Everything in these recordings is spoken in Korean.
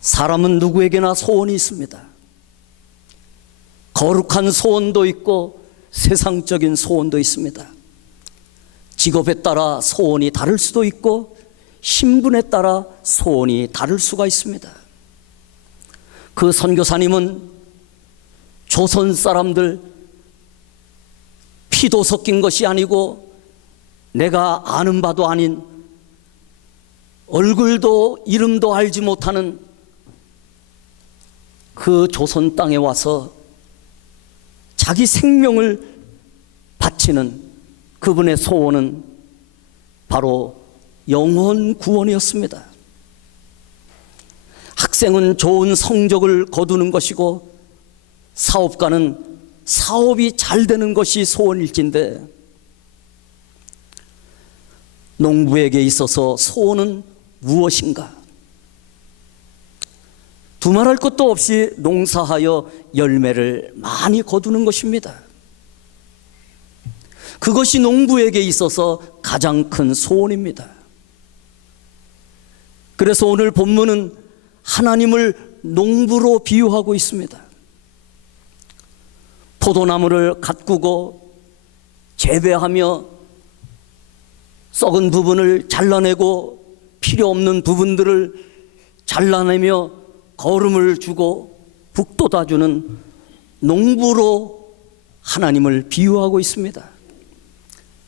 사람은 누구에게나 소원이 있습니다. 거룩한 소원도 있고 세상적인 소원도 있습니다. 직업에 따라 소원이 다를 수도 있고 신분에 따라 소원이 다를 수가 있습니다. 그 선교사님은 조선 사람들 피도 섞인 것이 아니고 내가 아는 바도 아닌 얼굴도 이름도 알지 못하는 그 조선 땅에 와서 자기 생명을 바치는 그분의 소원은 바로 영혼 구원이었습니다. 학생은 좋은 성적을 거두는 것이고 사업가는 사업이 잘 되는 것이 소원일진데 농부에게 있어서 소원은 무엇인가? 두말할 것도 없이 농사하여 열매를 많이 거두는 것입니다. 그것이 농부에게 있어서 가장 큰 소원입니다. 그래서 오늘 본문은 하나님을 농부로 비유하고 있습니다. 포도나무를 가꾸고 재배하며 썩은 부분을 잘라내고 필요 없는 부분들을 잘라내며 거름을 주고 북돋아주는 농부로 하나님을 비유하고 있습니다.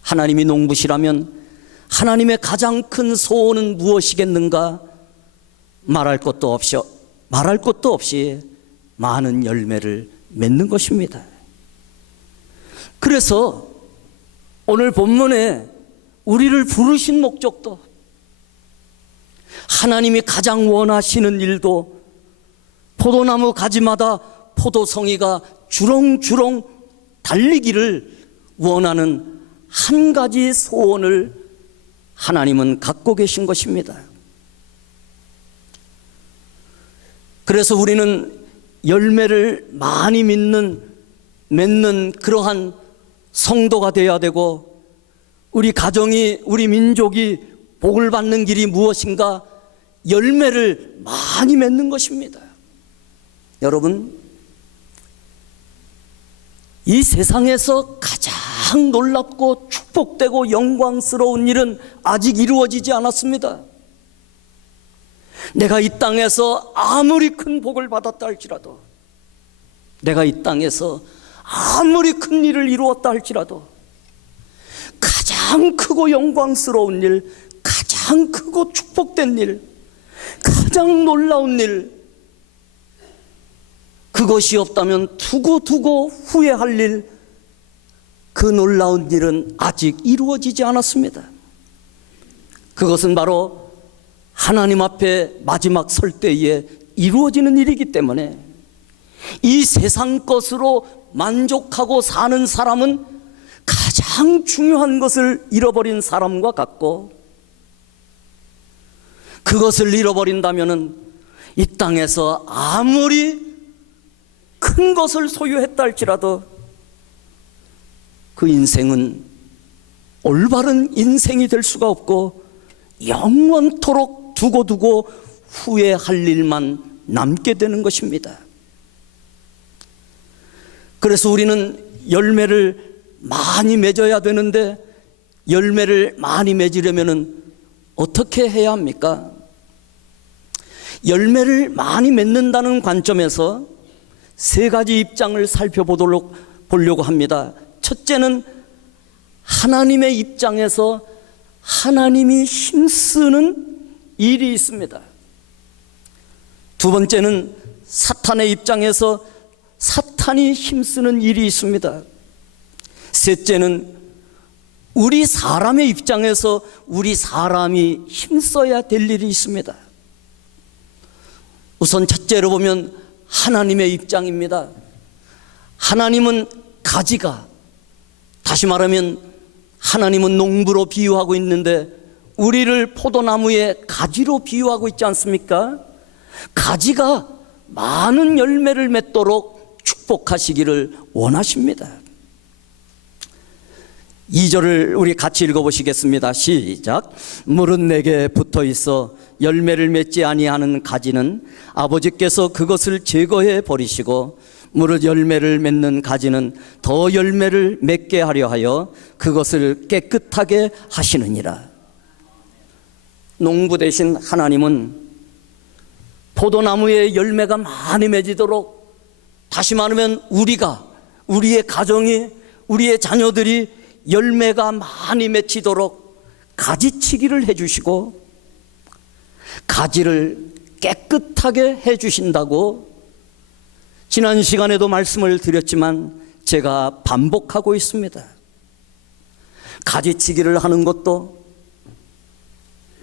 하나님이 농부시라면 하나님의 가장 큰 소원은 무엇이겠는가? 말할 것도 없이 많은 열매를 맺는 것입니다. 그래서 오늘 본문에 우리를 부르신 목적도, 하나님이 가장 원하시는 일도 포도나무 가지마다 포도송이가 주렁주렁 달리기를 원하는 한 가지 소원을 하나님은 갖고 계신 것입니다. 그래서 우리는 열매를 많이 맺는 그러한 성도가 되어야 되고, 우리 가정이, 우리 민족이 복을 받는 길이 무엇인가? 열매를 많이 맺는 것입니다. 여러분, 이 세상에서 가장 놀랍고 축복되고 영광스러운 일은 아직 이루어지지 않았습니다. 내가 이 땅에서 아무리 큰 복을 받았다 할지라도, 내가 이 땅에서 아무리 큰 일을 이루었다 할지라도, 가장 크고 영광스러운 일, 가장 크고 축복된 일, 가장 놀라운 일, 그것이 없다면 두고두고 후회할 일, 그 놀라운 일은 아직 이루어지지 않았습니다. 그것은 바로 하나님 앞에 마지막 설 때에 이루어지는 일이기 때문에 이 세상 것으로 만족하고 사는 사람은 가장 중요한 것을 잃어버린 사람과 같고, 그것을 잃어버린다면 이 땅에서 아무리 큰 것을 소유했다 할지라도 그 인생은 올바른 인생이 될 수가 없고 영원토록 두고두고 후회할 일만 남게 되는 것입니다. 그래서 우리는 열매를 많이 맺어야 되는데, 열매를 많이 맺으려면 어떻게 해야 합니까? 열매를 많이 맺는다는 관점에서 세 가지 입장을 살펴보려고 합니다. 첫째는 하나님의 입장에서 하나님이 힘쓰는 일이 있습니다. 두 번째는 사탄의 입장에서 사탄이 힘쓰는 일이 있습니다. 셋째는 우리 사람의 입장에서 우리 사람이 힘써야 될 일이 있습니다. 우선 첫째로 보면 하나님의 입장입니다. 하나님은 가지가, 다시 말하면 하나님은 농부로 비유하고 있는데 우리를 포도나무의 가지로 비유하고 있지 않습니까? 가지가 많은 열매를 맺도록 축복하시기를 원하십니다. 2절을 우리 같이 읽어보시겠습니다. 시작. 물은 내게 붙어 있어 열매를 맺지 아니하는 가지는 아버지께서 그것을 제거해 버리시고 무릇 열매를 맺는 가지는 더 열매를 맺게 하려 하여 그것을 깨끗하게 하시느니라. 농부 되신 하나님은 포도나무에 열매가 많이 맺히도록, 다시 말하면 우리의 가정이, 우리의 자녀들이 열매가 많이 맺히도록 가지치기를 해주시고 가지를 깨끗하게 해주신다고 지난 시간에도 말씀을 드렸지만 제가 반복하고 있습니다. 가지치기를 하는 것도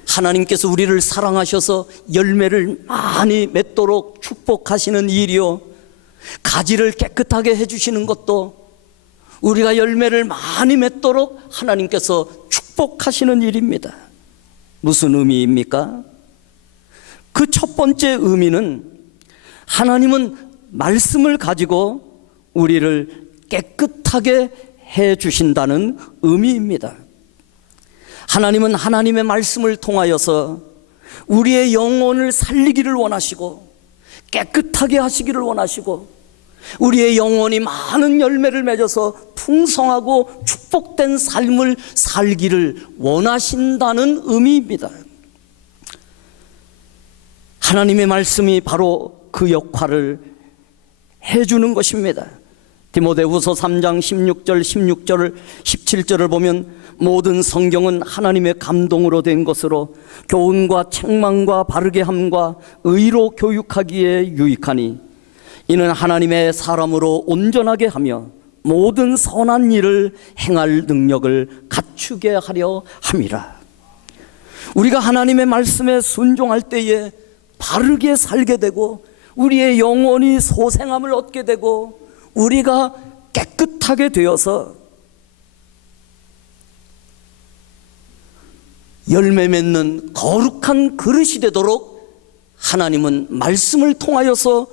하나님께서 우리를 사랑하셔서 열매를 많이 맺도록 축복하시는 일이요, 가지를 깨끗하게 해주시는 것도 우리가 열매를 많이 맺도록 하나님께서 축복하시는 일입니다. 무슨 의미입니까? 그 첫 번째 의미는 하나님은 말씀을 가지고 우리를 깨끗하게 해주신다는 의미입니다. 하나님은 하나님의 말씀을 통하여서 우리의 영혼을 살리기를 원하시고 깨끗하게 하시기를 원하시고 우리의 영혼이 많은 열매를 맺어서 풍성하고 축복된 삶을 살기를 원하신다는 의미입니다. 하나님의 말씀이 바로 그 역할을 해주는 것입니다. 디모데후서 3장 16절 17절을 보면 모든 성경은 하나님의 감동으로 된 것으로 교훈과 책망과 바르게 함과 의로 교육하기에 유익하니 이는 하나님의 사람으로 온전하게 하며 모든 선한 일을 행할 능력을 갖추게 하려 함이라. 우리가 하나님의 말씀에 순종할 때에 바르게 살게 되고 우리의 영혼이 소생함을 얻게 되고 우리가 깨끗하게 되어서 열매 맺는 거룩한 그릇이 되도록 하나님은 말씀을 통하여서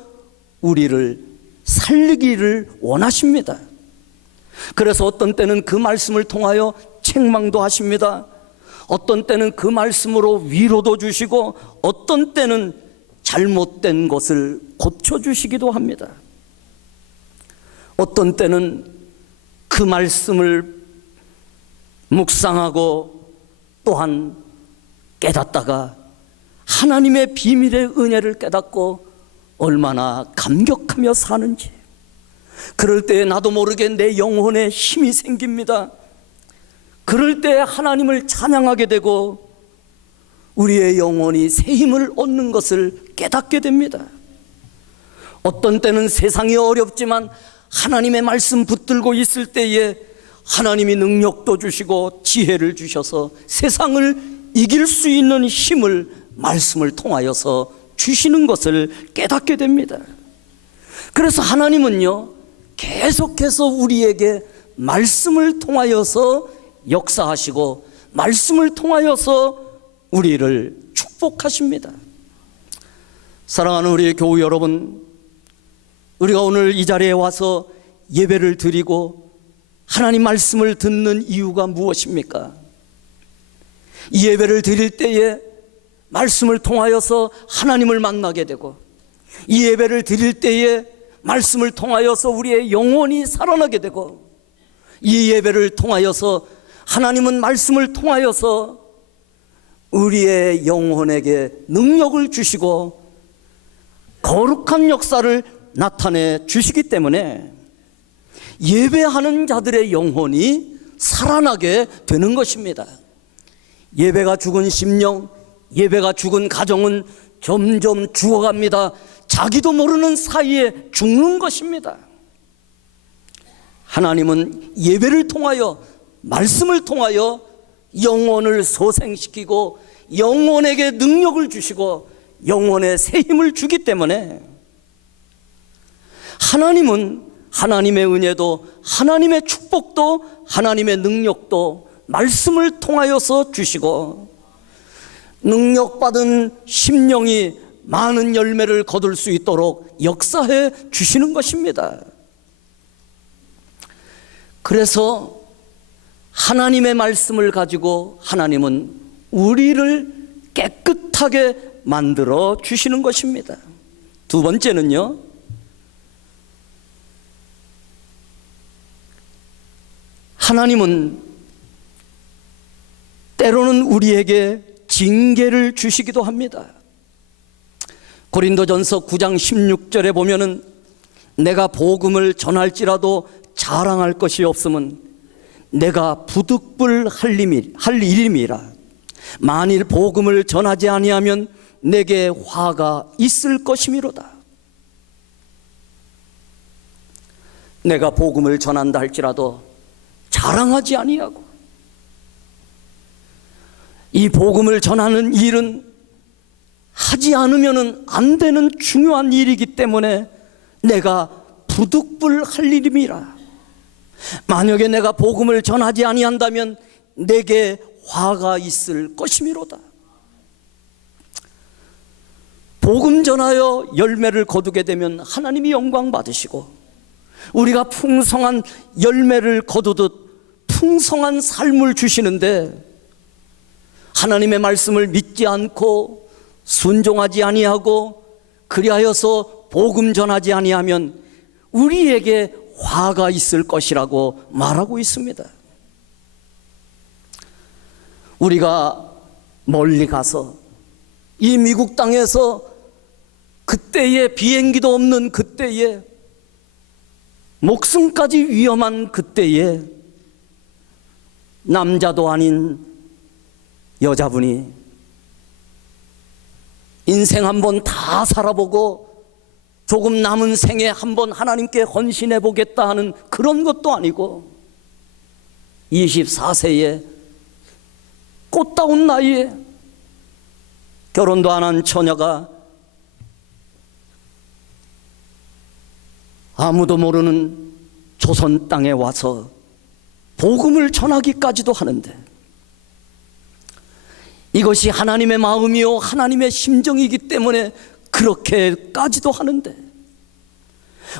우리를 살리기를 원하십니다. 그래서 어떤 때는 그 말씀을 통하여 책망도 하십니다. 어떤 때는 그 말씀으로 위로도 주시고 어떤 때는 잘못된 것을 고쳐주시기도 합니다. 어떤 때는 그 말씀을 묵상하고 또한 깨닫다가 하나님의 비밀의 은혜를 깨닫고 얼마나 감격하며 사는지, 그럴 때 나도 모르게 내 영혼에 힘이 생깁니다. 그럴 때 하나님을 찬양하게 되고 우리의 영혼이 새 힘을 얻는 것을 깨닫게 됩니다. 어떤 때는 세상이 어렵지만 하나님의 말씀 붙들고 있을 때에 하나님이 능력도 주시고 지혜를 주셔서 세상을 이길 수 있는 힘을 말씀을 통하여서 주시는 것을 깨닫게 됩니다. 그래서 하나님은요, 계속해서 우리에게 말씀을 통하여서 역사하시고 말씀을 통하여서 우리를 축복하십니다. 사랑하는 우리 교우 여러분, 우리가 오늘 이 자리에 와서 예배를 드리고 하나님 말씀을 듣는 이유가 무엇입니까? 이 예배를 드릴 때에 말씀을 통하여서 하나님을 만나게 되고 이 예배를 드릴 때에 말씀을 통하여서 우리의 영혼이 살아나게 되고 이 예배를 통하여서 하나님은 말씀을 통하여서 우리의 영혼에게 능력을 주시고 거룩한 역사를 나타내 주시기 때문에 예배하는 자들의 영혼이 살아나게 되는 것입니다. 예배가 죽은 심령, 예배가 죽은 가정은 점점 죽어갑니다. 자기도 모르는 사이에 죽는 것입니다. 하나님은 예배를 통하여, 말씀을 통하여 영혼을 소생시키고 영혼에게 능력을 주시고 영혼에 새 힘을 주기 때문에 하나님은 하나님의 은혜도 하나님의 축복도 하나님의 능력도 말씀을 통하여서 주시고 능력받은 심령이 많은 열매를 거둘 수 있도록 역사해 주시는 것입니다. 그래서 하나님의 말씀을 가지고 하나님은 우리를 깨끗하게 만들어 주시는 것입니다. 두 번째는요, 하나님은 때로는 우리에게 징계를 주시기도 합니다. 고린도전서 9장 16절에 보면은 내가 복음을 전할지라도 자랑할 것이 없음은 내가 부득불 할 일임이라. 만일 복음을 전하지 아니하면 내게 화가 있을 것이미로다. 내가 복음을 전한다 할지라도 자랑하지 아니하고, 이 복음을 전하는 일은 하지 않으면 안 되는 중요한 일이기 때문에 내가 부득불 할 일임이라. 만약에 내가 복음을 전하지 아니한다면 내게 화가 있을 것이미로다. 복음 전하여 열매를 거두게 되면 하나님이 영광 받으시고, 우리가 풍성한 열매를 거두듯 풍성한 삶을 주시는데, 하나님의 말씀을 믿지 않고 순종하지 아니하고 그리하여서 복음 전하지 아니하면 우리에게 화가 있을 것이라고 말하고 있습니다. 우리가 멀리 가서 이 미국 땅에서 그때에 비행기도 없는 그때에, 목숨까지 위험한 그때에 남자도 아닌 여자분이 인생 한번 다 살아보고 조금 남은 생에 한번 하나님께 헌신해 보겠다 하는 그런 것도 아니고, 24세에 꽃다운 나이에 결혼도 안 한 처녀가 아무도 모르는 조선 땅에 와서 복음을 전하기까지도 하는데, 이것이 하나님의 마음이요 하나님의 심정이기 때문에 그렇게까지도 하는데,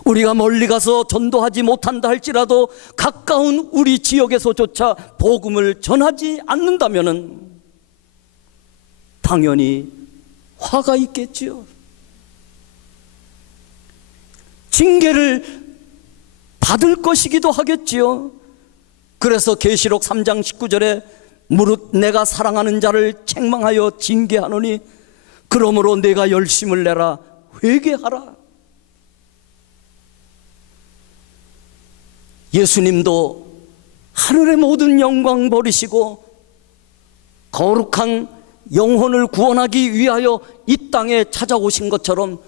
우리가 멀리 가서 전도하지 못한다 할지라도 가까운 우리 지역에서조차 복음을 전하지 않는다면 당연히 화가 있겠지요. 징계를 받을 것이기도 하겠지요. 그래서 계시록 3장 19절에 무릇 내가 사랑하는 자를 책망하여 징계하노니 그러므로 내가 열심을 내라 회개하라. 예수님도 하늘의 모든 영광 버리시고 거룩한 영혼을 구원하기 위하여 이 땅에 찾아오신 것처럼,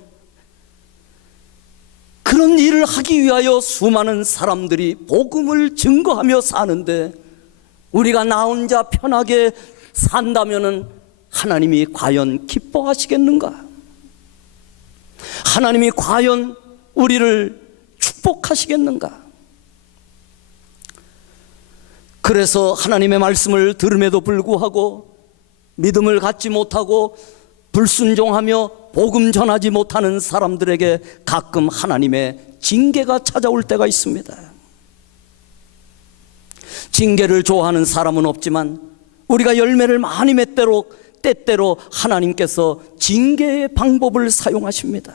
그런 일을 하기 위하여 수많은 사람들이 복음을 증거하며 사는데, 우리가 나 혼자 편하게 산다면은 하나님이 과연 기뻐하시겠는가? 하나님이 과연 우리를 축복하시겠는가? 그래서 하나님의 말씀을 들음에도 불구하고 믿음을 갖지 못하고 불순종하며 복음 전하지 못하는 사람들에게 가끔 하나님의 징계가 찾아올 때가 있습니다. 징계를 좋아하는 사람은 없지만 우리가 열매를 많이 맺도록 때때로 하나님께서 징계의 방법을 사용하십니다.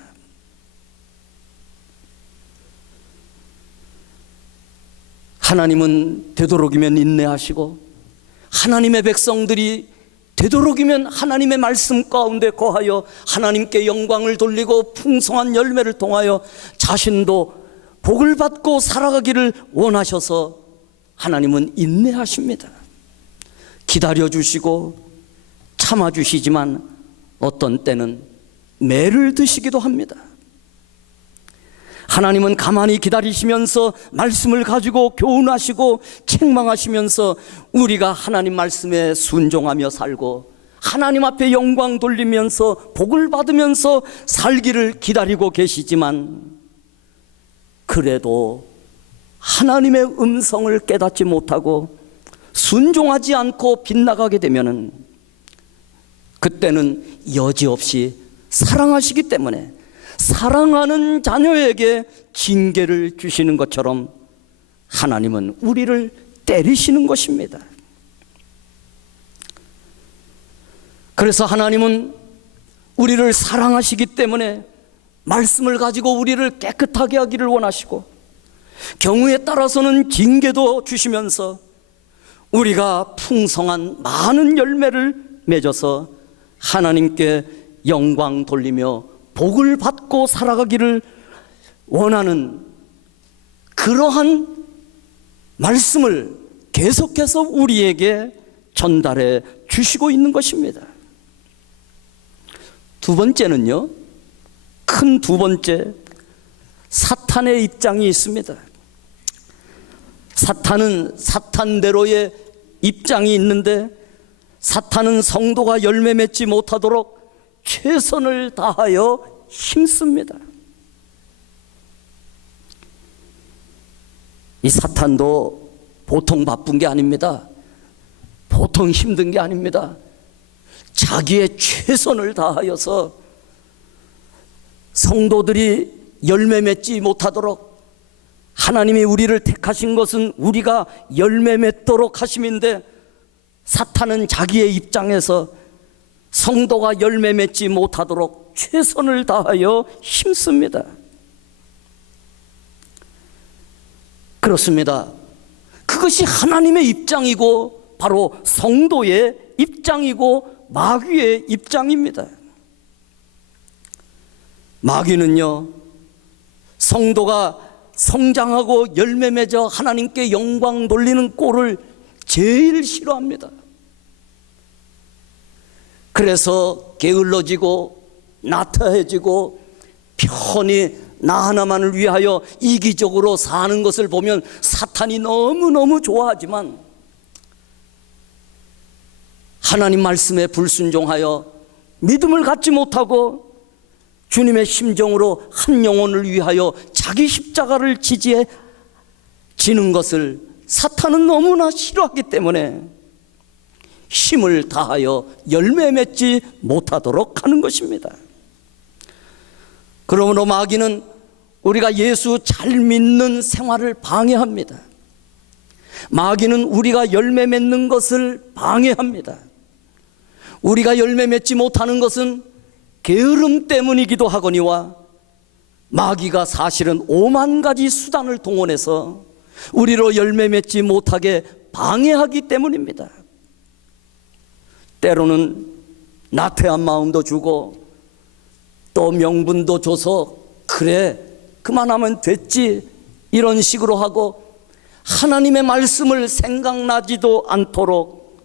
하나님은 되도록이면 인내하시고, 하나님의 백성들이 되도록이면 하나님의 말씀 가운데 거하여 하나님께 영광을 돌리고 풍성한 열매를 통하여 자신도 복을 받고 살아가기를 원하셔서 하나님은 인내하십니다. 기다려주시고 참아주시지만 어떤 때는 매를 드시기도 합니다. 하나님은 가만히 기다리시면서 말씀을 가지고 교훈하시고 책망하시면서 우리가 하나님 말씀에 순종하며 살고 하나님 앞에 영광 돌리면서 복을 받으면서 살기를 기다리고 계시지만, 그래도 하나님의 음성을 깨닫지 못하고 순종하지 않고 빗나가게 되면은, 그때는 여지없이 사랑하시기 때문에 사랑하는 자녀에게 징계를 주시는 것처럼 하나님은 우리를 때리시는 것입니다. 그래서 하나님은 우리를 사랑하시기 때문에 말씀을 가지고 우리를 깨끗하게 하기를 원하시고, 경우에 따라서는 징계도 주시면서 우리가 풍성한 많은 열매를 맺어서 하나님께 영광 돌리며 복을 받고 살아가기를 원하는 그러한 말씀을 계속해서 우리에게 전달해 주시고 있는 것입니다. 두 번째는요, 큰 두 번째, 사탄의 입장이 있습니다. 사탄은 사탄대로의 입장이 있는데, 사탄은 성도가 열매 맺지 못하도록 최선을 다하여 힘씁니다. 이 사탄도 보통 바쁜 게 아닙니다. 보통 힘든 게 아닙니다. 자기의 최선을 다하여서 성도들이 열매 맺지 못하도록, 하나님이 우리를 택하신 것은 우리가 열매 맺도록 하심인데, 사탄은 자기의 입장에서 성도가 열매 맺지 못하도록 최선을 다하여 힘씁니다. 그렇습니다. 그것이 하나님의 입장이고 바로 성도의 입장이고 마귀의 입장입니다. 마귀는요, 성도가 성장하고 열매 맺어 하나님께 영광 돌리는 꼴을 제일 싫어합니다. 그래서 게을러지고 나태해지고 편히 나 하나만을 위하여 이기적으로 사는 것을 보면 사탄이 너무너무 좋아하지만, 하나님 말씀에 불순종하여 믿음을 갖지 못하고 주님의 심정으로 한 영혼을 위하여 자기 십자가를 지지해 지는 것을 사탄은 너무나 싫어하기 때문에 힘을 다하여 열매 맺지 못하도록 하는 것입니다. 그러므로 마귀는 우리가 예수 잘 믿는 생활을 방해합니다. 마귀는 우리가 열매 맺는 것을 방해합니다. 우리가 열매 맺지 못하는 것은 게으름 때문이기도 하거니와, 마귀가 사실은 5만 가지 수단을 동원해서 우리로 열매 맺지 못하게 방해하기 때문입니다. 때로는 나태한 마음도 주고, 또 명분도 줘서 그래 그만하면 됐지 이런 식으로 하고, 하나님의 말씀을 생각나지도 않도록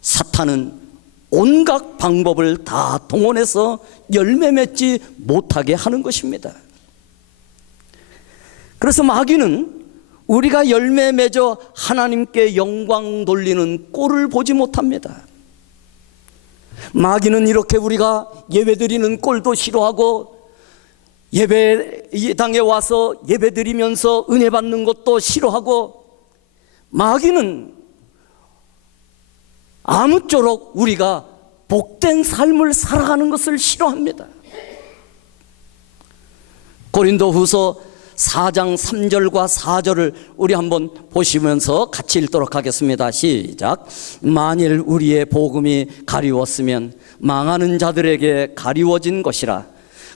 사탄은 온갖 방법을 다 동원해서 열매 맺지 못하게 하는 것입니다. 그래서 마귀는 우리가 열매 맺어 하나님께 영광 돌리는 꼴을 보지 못합니다. 마귀는 이렇게 우리가 예배드리는 꼴도 싫어하고, 예배당에 와서 예배드리면서 은혜 받는 것도 싫어하고, 마귀는 아무쪼록 우리가 복된 삶을 살아가는 것을 싫어합니다. 고린도후서 4장 3절과 4절을 우리 한번 보시면서 같이 읽도록 하겠습니다. 시작. 만일 우리의 복음이 가리웠으면 망하는 자들에게 가리워진 것이라.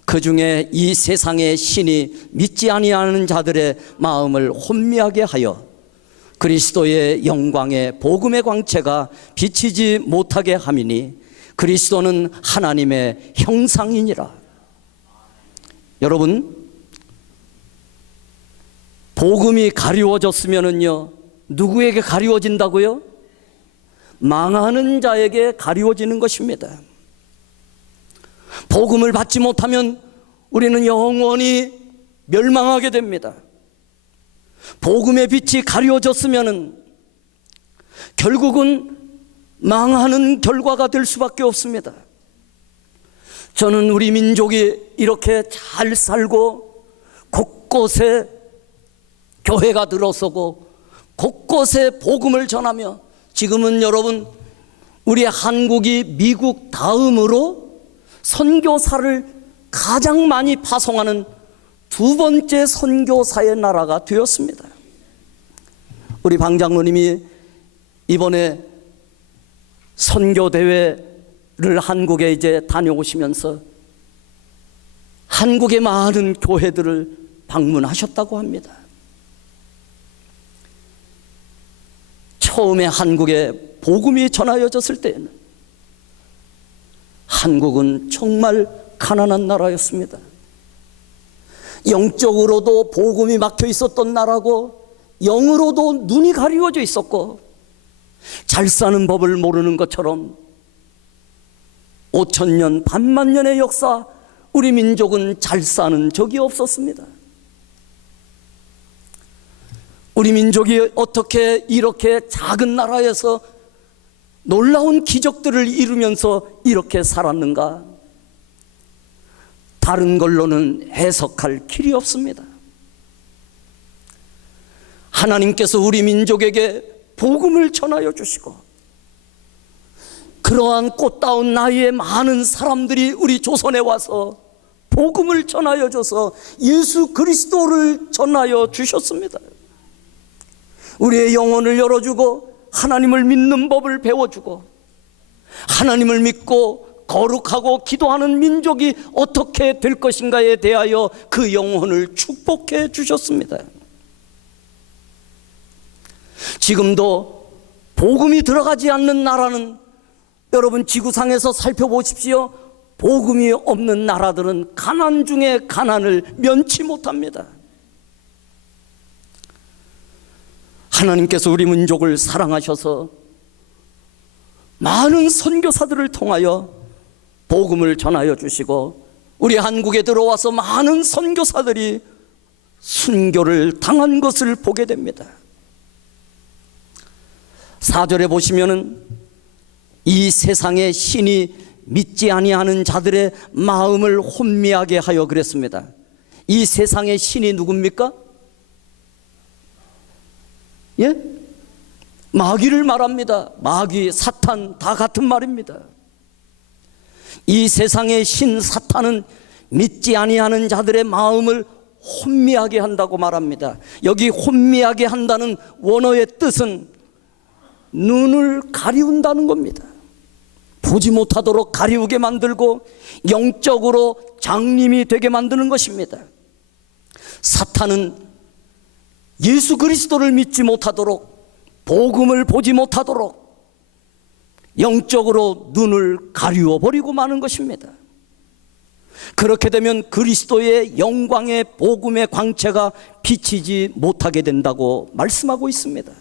그 중에 이 세상의 신이 믿지 아니하는 자들의 마음을 혼미하게 하여 그리스도의 영광의 복음의 광채가 비치지 못하게 함이니, 그리스도는 하나님의 형상이니라. 여러분, 복음이 가리워졌으면은요, 누구에게 가리워진다고요? 망하는 자에게 가리워지는 것입니다. 복음을 받지 못하면 우리는 영원히 멸망하게 됩니다. 복음의 빛이 가려졌으면 결국은 망하는 결과가 될 수밖에 없습니다. 저는 우리 민족이 이렇게 잘 살고 곳곳에 교회가 들어서고 곳곳에 복음을 전하며, 지금은 여러분 우리 한국이 미국 다음으로 선교사를 가장 많이 파송하는 두 번째 선교사의 나라가 되었습니다. 우리 방장로님이 이번에 선교대회를 한국에 이제 다녀오시면서 한국의 많은 교회들을 방문하셨다고 합니다. 처음에 한국에 복음이 전하여졌을 때에는 한국은 정말 가난한 나라였습니다. 영적으로도 복음이 막혀 있었던 나라고, 영으로도 눈이 가리워져 있었고, 잘 사는 법을 모르는 것처럼 5,000년, 반만 년의 역사, 우리 민족은 잘 사는 적이 없었습니다. 우리 민족이 어떻게 이렇게 작은 나라에서 놀라운 기적들을 이루면서 이렇게 살았는가? 다른 걸로는 해석할 길이 없습니다. 하나님께서 우리 민족에게 복음을 전하여 주시고, 그러한 꽃다운 나이에 많은 사람들이 우리 조선에 와서 복음을 전하여 줘서 예수 그리스도를 전하여 주셨습니다. 우리의 영혼을 열어주고 하나님을 믿는 법을 배워주고, 하나님을 믿고 거룩하고 기도하는 민족이 어떻게 될 것인가에 대하여 그 영혼을 축복해 주셨습니다. 지금도 복음이 들어가지 않는 나라는, 여러분 지구상에서 살펴보십시오. 복음이 없는 나라들은 가난 중에 가난을 면치 못합니다. 하나님께서 우리 민족을 사랑하셔서 많은 선교사들을 통하여 복음을 전하여 주시고, 우리 한국에 들어와서 많은 선교사들이 순교를 당한 것을 보게 됩니다. 4절에 보시면은 이 세상의 신이 믿지 아니하는 자들의 마음을 혼미하게 하여 그랬습니다. 이 세상의 신이 누굽니까? 예? 마귀를 말합니다. 마귀, 사탄 다 같은 말입니다. 이 세상의 신 사탄은 믿지 아니하는 자들의 마음을 혼미하게 한다고 말합니다. 여기 혼미하게 한다는 원어의 뜻은 눈을 가리운다는 겁니다. 보지 못하도록 가리우게 만들고 영적으로 장님이 되게 만드는 것입니다. 사탄은 예수 그리스도를 믿지 못하도록, 복음을 보지 못하도록 영적으로 눈을 가리워 버리고 마는 것입니다. 그렇게 되면 그리스도의 영광의 복음의 광채가 비치지 못하게 된다고 말씀하고 있습니다.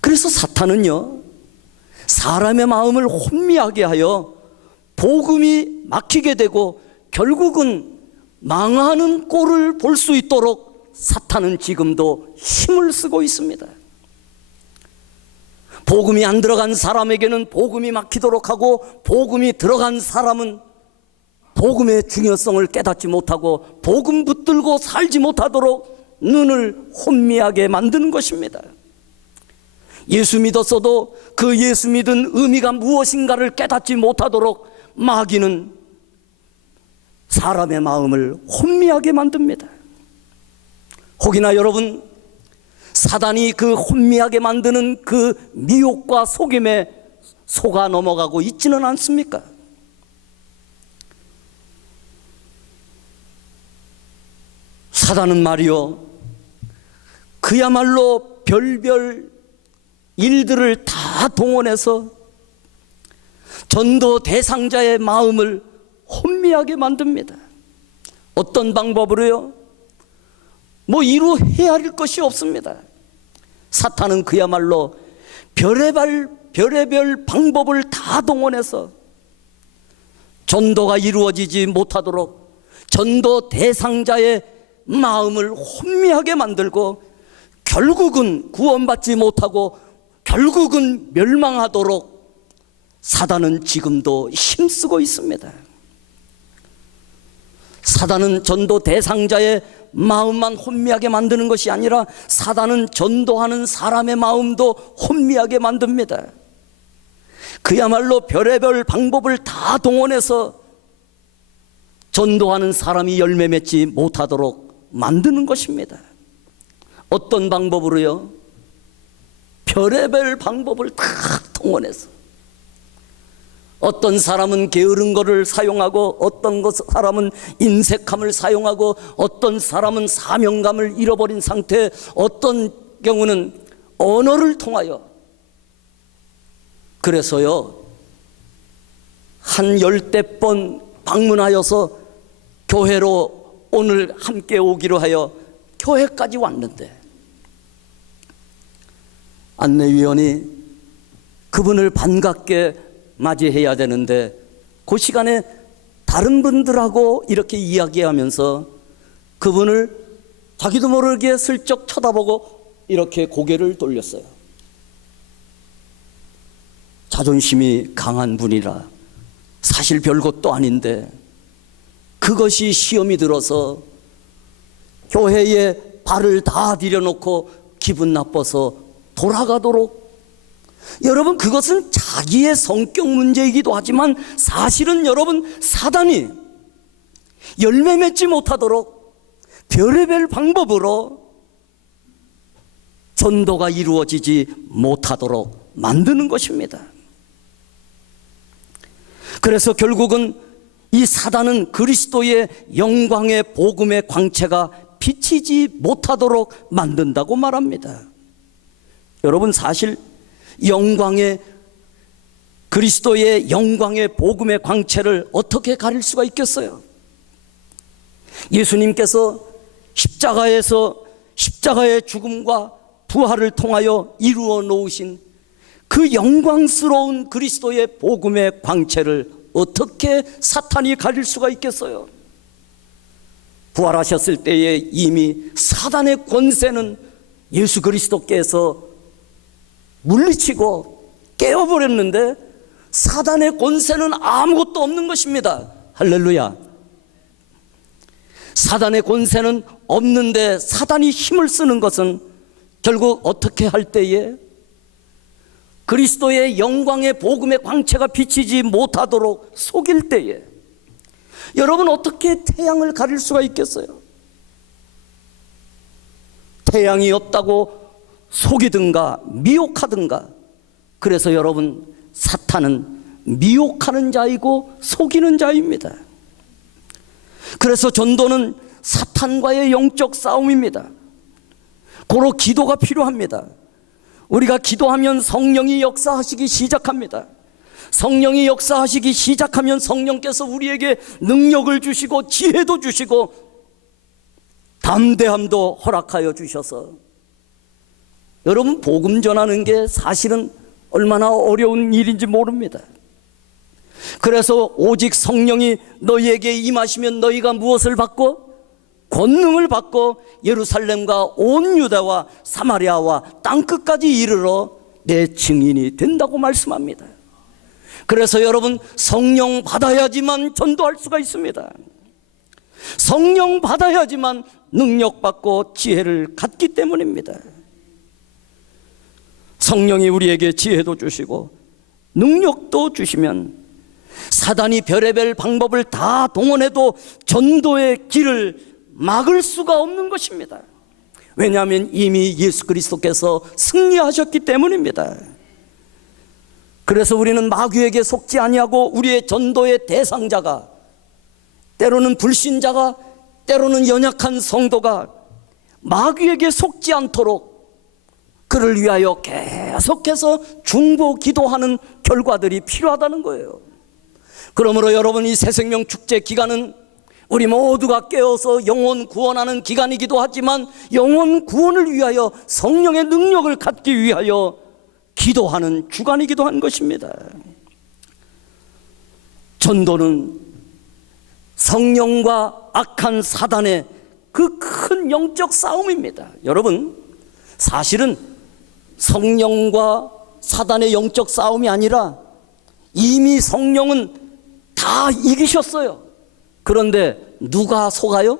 그래서 사탄은요, 사람의 마음을 혼미하게 하여 복음이 막히게 되고 결국은 망하는 꼴을 볼 수 있도록 사탄은 지금도 힘을 쓰고 있습니다. 복음이 안 들어간 사람에게는 복음이 막히도록 하고, 복음이 들어간 사람은 복음의 중요성을 깨닫지 못하고 복음 붙들고 살지 못하도록 눈을 혼미하게 만드는 것입니다. 예수 믿었어도 그 예수 믿은 의미가 무엇인가를 깨닫지 못하도록 마귀는 사람의 마음을 혼미하게 만듭니다. 혹이나 여러분, 사단이 그 혼미하게 만드는 그 미혹과 속임에 속아 넘어가고 있지는 않습니까? 사단은 말이요, 그야말로 별별 일들을 다 동원해서 전도 대상자의 마음을 혼미하게 만듭니다. 어떤 방법으로요? 뭐 이루 헤아릴 것이 없습니다. 사탄은 그야말로 별의별 방법을 다 동원해서 전도가 이루어지지 못하도록 전도 대상자의 마음을 혼미하게 만들고 결국은 구원받지 못하고 결국은 멸망하도록 사단은 지금도 힘쓰고 있습니다. 사단은 전도 대상자의 마음만 혼미하게 만드는 것이 아니라 사단은 전도하는 사람의 마음도 혼미하게 만듭니다. 그야말로 별의별 방법을 다 동원해서 전도하는 사람이 열매 맺지 못하도록 만드는 것입니다. 어떤 방법으로요? 별의별 방법을 다 동원해서, 어떤 사람은 게으른 거를 사용하고, 어떤 사람은 인색함을 사용하고, 어떤 사람은 사명감을 잃어버린 상태, 어떤 경우는 언어를 통하여. 그래서요, 한 10번 방문하여서 교회로 오늘 함께 오기로 하여 교회까지 왔는데, 안내위원이 그분을 반갑게 맞이해야 되는데, 그 시간에 다른 분들하고 이렇게 이야기하면서 그분을 자기도 모르게 슬쩍 쳐다보고 이렇게 고개를 돌렸어요. 자존심이 강한 분이라 사실 별것도 아닌데, 그것이 시험이 들어서 교회에 발을 다 들여놓고 기분 나빠서 돌아가도록. 여러분, 그것은 자기의 성격 문제이기도 하지만 사실은 여러분, 사단이 열매 맺지 못하도록 별의별 방법으로 전도가 이루어지지 못하도록 만드는 것입니다. 그래서 결국은 이 사단은 그리스도의 영광의 복음의 광채가 비치지 못하도록 만든다고 말합니다. 여러분, 사실 그리스도의 영광의 복음의 광채를 어떻게 가릴 수가 있겠어요? 예수님께서 십자가의 죽음과 부활을 통하여 이루어 놓으신 그 영광스러운 그리스도의 복음의 광채를 어떻게 사탄이 가릴 수가 있겠어요? 부활하셨을 때에 이미 사단의 권세는 예수 그리스도께서 물리치고 깨어버렸는데, 사단의 권세는 아무것도 없는 것입니다. 할렐루야. 사단의 권세는 없는데 사단이 힘을 쓰는 것은 결국 어떻게 할 때에 그리스도의 영광의 복음의 광채가 비치지 못하도록 속일 때에, 여러분, 어떻게 태양을 가릴 수가 있겠어요? 태양이 없다고 속이든가 미혹하든가. 그래서 여러분, 사탄은 미혹하는 자이고 속이는 자입니다. 그래서 전도는 사탄과의 영적 싸움입니다. 고로 기도가 필요합니다. 우리가 기도하면 성령이 역사하시기 시작합니다. 성령이 역사하시기 시작하면 성령께서 우리에게 능력을 주시고 지혜도 주시고 담대함도 허락하여 주셔서, 여러분, 복음 전하는 게 사실은 얼마나 어려운 일인지 모릅니다. 그래서 오직 성령이 너희에게 임하시면 너희가 무엇을 받고? 권능을 받고 예루살렘과 온 유다와 사마리아와 땅끝까지 이르러 내 증인이 된다고 말씀합니다. 그래서 여러분, 성령 받아야지만 전도할 수가 있습니다. 성령 받아야지만 능력받고 지혜를 갖기 때문입니다. 성령이 우리에게 지혜도 주시고 능력도 주시면 사단이 별의별 방법을 다 동원해도 전도의 길을 막을 수가 없는 것입니다. 왜냐하면 이미 예수 그리스도께서 승리하셨기 때문입니다. 그래서 우리는 마귀에게 속지 아니하고 우리의 전도의 대상자가, 때로는 불신자가, 때로는 연약한 성도가 마귀에게 속지 않도록 그를 위하여 계속해서 중보 기도하는 결과들이 필요하다는 거예요. 그러므로 여러분, 이 새생명 축제 기간은 우리 모두가 깨어서 영혼 구원하는 기간이기도 하지만 영혼 구원을 위하여 성령의 능력을 갖기 위하여 기도하는 주간이기도 한 것입니다. 전도는 성령과 악한 사단의 그 큰 영적 싸움입니다. 여러분, 사실은 성령과 사단의 영적 싸움이 아니라 이미 성령은 다 이기셨어요. 그런데 누가 속아요?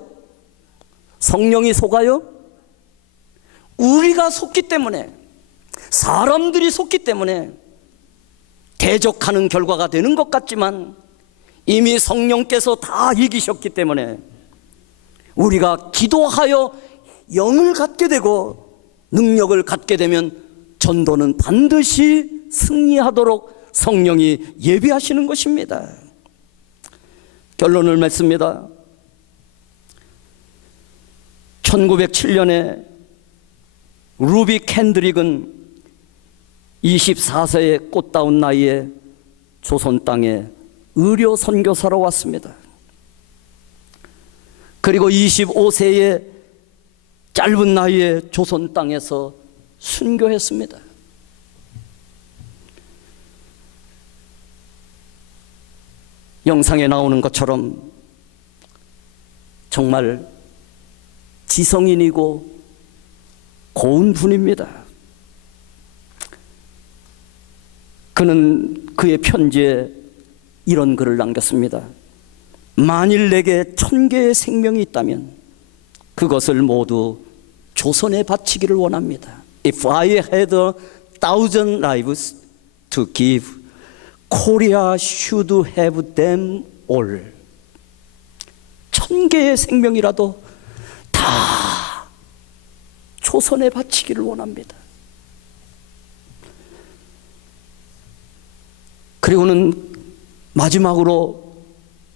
성령이 속아요? 우리가 속기 때문에, 사람들이 속기 때문에 대적하는 결과가 되는 것 같지만 이미 성령께서 다 이기셨기 때문에 우리가 기도하여 영을 갖게 되고 능력을 갖게 되면 전도는 반드시 승리하도록 성령이 예비하시는 것입니다. 결론을 맺습니다. 1907년에 루비 캔드릭은 24세의 꽃다운 나이에 조선 땅에 의료 선교사로 왔습니다. 그리고 25세의 짧은 나이에 조선 땅에서 순교했습니다. 영상에 나오는 것처럼 정말 지성인이고 고운 분입니다. 그는 그의 편지에 이런 글을 남겼습니다. 만일 내게 1000개의 생명이 있다면 그것을 모두 조선에 바치기를 원합니다. If I had 1,000 lives to give, Korea should have them all. 1000개의 생명이라도 다 조선에 바치기를 원합니다. 그리고는 마지막으로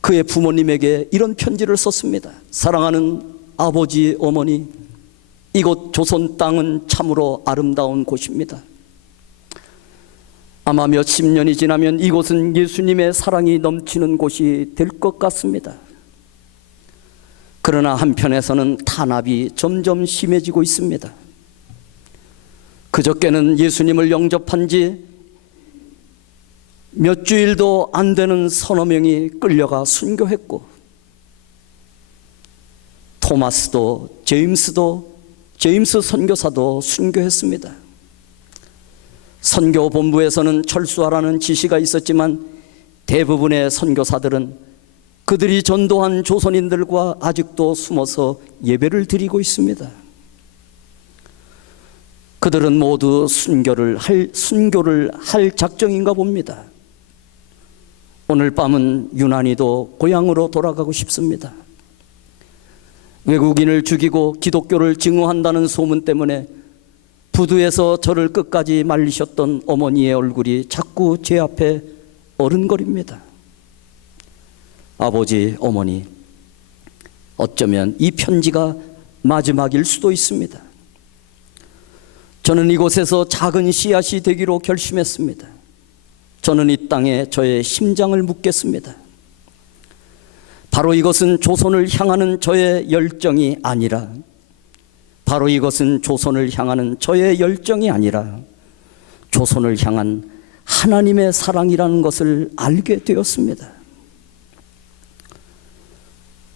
그의 부모님에게 이런 편지를 썼습니다. 사랑하는 아버지, 어머니, 이곳 조선 땅은 참으로 아름다운 곳입니다. 아마 몇십 년이 지나면 이곳은 예수님의 사랑이 넘치는 곳이 될 것 같습니다. 그러나 한편에서는 탄압이 점점 심해지고 있습니다. 그저께는 예수님을 영접한 지 몇 주일도 안 되는 서너 명이 끌려가 순교했고, 토마스도 제임스 선교사도 순교했습니다. 선교본부에서는 철수하라는 지시가 있었지만 대부분의 선교사들은 그들이 전도한 조선인들과 아직도 숨어서 예배를 드리고 있습니다. 그들은 모두 순교를 할 작정인가 봅니다. 오늘 밤은 유난히도 고향으로 돌아가고 싶습니다. 외국인을 죽이고 기독교를 증오한다는 소문 때문에 부두에서 저를 끝까지 말리셨던 어머니의 얼굴이 자꾸 제 앞에 어른거립니다. 아버지, 어머니, 어쩌면 이 편지가 마지막일 수도 있습니다. 저는 이곳에서 작은 씨앗이 되기로 결심했습니다. 저는 이 땅에 저의 심장을 묻겠습니다. 바로 이것은 조선을 향하는 저의 열정이 아니라, 바로 이것은 조선을 향하는 저의 열정이 아니라 조선을 향한 하나님의 사랑이라는 것을 알게 되었습니다.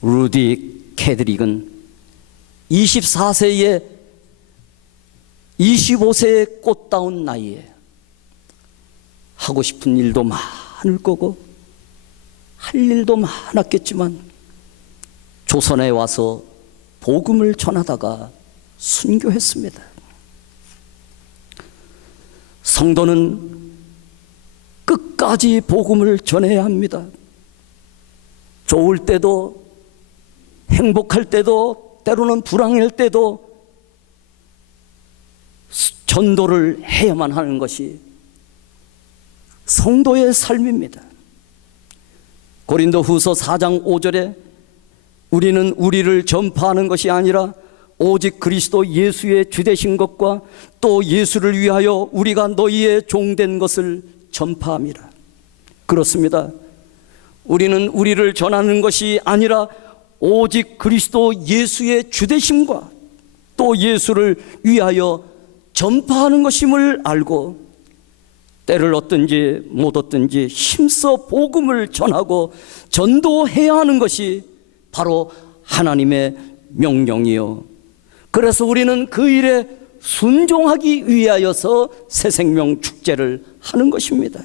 루디 캐드릭은 24세의 25세의 꽃다운 나이에 하고 싶은 일도 많을 거고 할 일도 많았겠지만 조선에 와서 복음을 전하다가 순교했습니다. 성도는 끝까지 복음을 전해야 합니다. 좋을 때도, 행복할 때도, 때로는 불행할 때도 전도를 해야만 하는 것이 성도의 삶입니다. 고린도후서 4장 5절에 우리는 우리를 전파하는 것이 아니라 오직 그리스도 예수의 주되신 것과 또 예수를 위하여 우리가 너희의 종된 것을 전파함이라. 그렇습니다. 우리는 우리를 전하는 것이 아니라 오직 그리스도 예수의 주되심과 또 예수를 위하여 전파하는 것임을 알고 때를 얻든지 못 얻든지 힘써 복음을 전하고 전도해야 하는 것이 바로 하나님의 명령이요, 그래서 우리는 그 일에 순종하기 위하여서 새생명 축제를 하는 것입니다.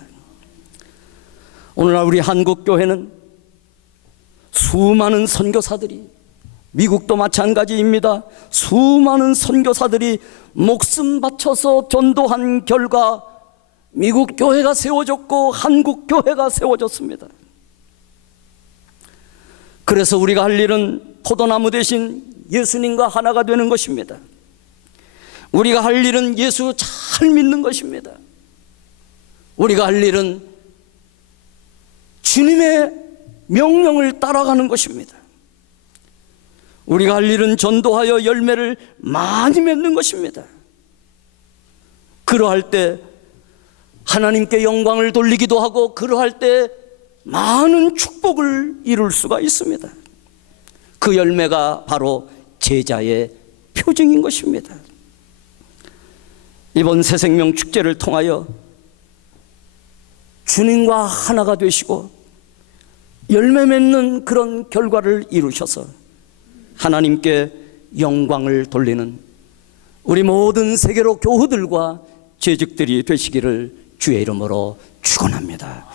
오늘날 우리 한국교회는 수많은 선교사들이, 미국도 마찬가지입니다. 수많은 선교사들이 목숨 바쳐서 전도한 결과 미국 교회가 세워졌고 한국 교회가 세워졌습니다. 그래서 우리가 할 일은 포도나무 대신 예수님과 하나가 되는 것입니다. 우리가 할 일은 예수 잘 믿는 것입니다. 우리가 할 일은 주님의 명령을 따라가는 것입니다. 우리가 할 일은 전도하여 열매를 많이 맺는 것입니다. 그러할 때 하나님께 영광을 돌리기도 하고, 그러할 때 많은 축복을 이룰 수가 있습니다. 그 열매가 바로 제자의 표징인 것입니다. 이번 새생명 축제를 통하여 주님과 하나가 되시고 열매 맺는 그런 결과를 이루셔서 하나님께 영광을 돌리는 우리 모든 세계로 교우들과 재직들이 되시기를 주의 이름으로 축원합니다.